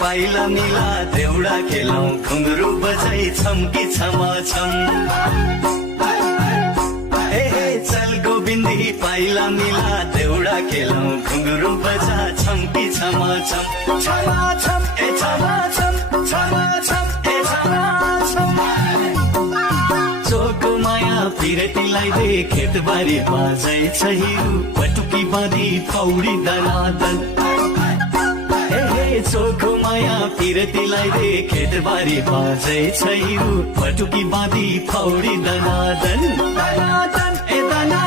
पाइला मिला देउडा खेलौं घुङ्रू बजाई छम्की छमा छम चल गोबिन्दी पाइला मिला देउडा खेलौं घुङ्रू बजा छम्की छमा छम छमा छम ए छमा छम छमा छम ए छमा छम चोको माया पिरतीलाई दे खेतबारी बाजै छ हिरु पटुकी बाँधी पौडी दनादन चोखो माया पिरतीलाई दे खेतबारी बाजै छ हिरु पटुकी बाँधी पौडी दनादन दनादन ए दना